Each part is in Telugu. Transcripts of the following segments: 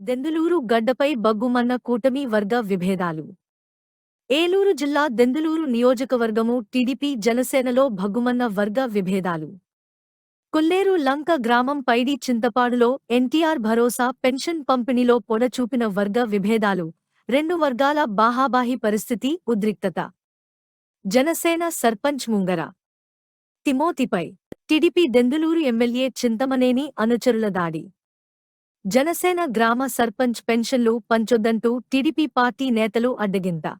దెందులూరు గడ్డపై బగ్గుమన్న కూటమి వర్గ విభేదాలు. ఏలూరు జిల్లా దెందులూరు నియోజకవర్గము టీడీపీ జనసేనలో భగ్గుమన్న వర్గ విభేదాలు. కొల్లేరు లంక గ్రామం పైడి చింతపాడులో ఎన్టీఆర్ భరోసా పెన్షన్ పంపిణీలో పొడచూపిన వర్గ విభేదాలు. రెండు వర్గాల బాహాబాహి పరిస్థితి ఉద్రిక్తత. జనసేన సర్పంచ్ ముంగర. తిమోతిపై. టీడీపీ దెందులూరు ఎమ్మెల్యే చింతమనేని అనుచరుల దాడి. జనసేన గ్రామ సర్పంచ్ పెన్షన్లు పంచొద్దంటూ టీడీపీ పార్టీ నేతలు అడ్డగింత.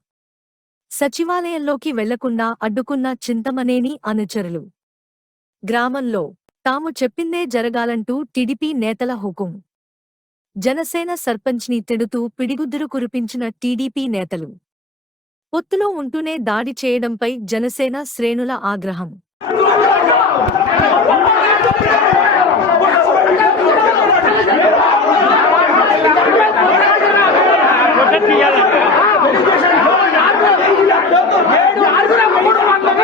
సచివాలయంలోకి వెళ్ళకుండా అడ్డుకున్న చింతమనేని అనుచరులు. గ్రామంలో తాము చెప్పిందే జరగాలంటూ టీడీపీ నేతల హుకుం. జనసేన సర్పంచ్ని తిడుతూ పిడిగుద్దురు కురిపించిన టీడీపీ నేతలు. పొత్తులో ఉంటూనే దాడి చేయడంపై జనసేన శ్రేణుల ఆగ్రహం. సర్పంచ్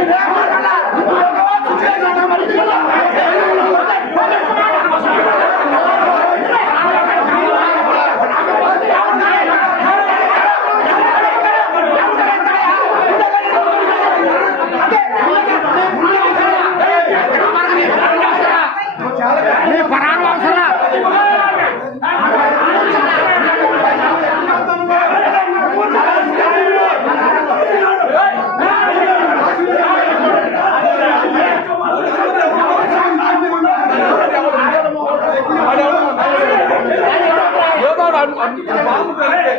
నీ হে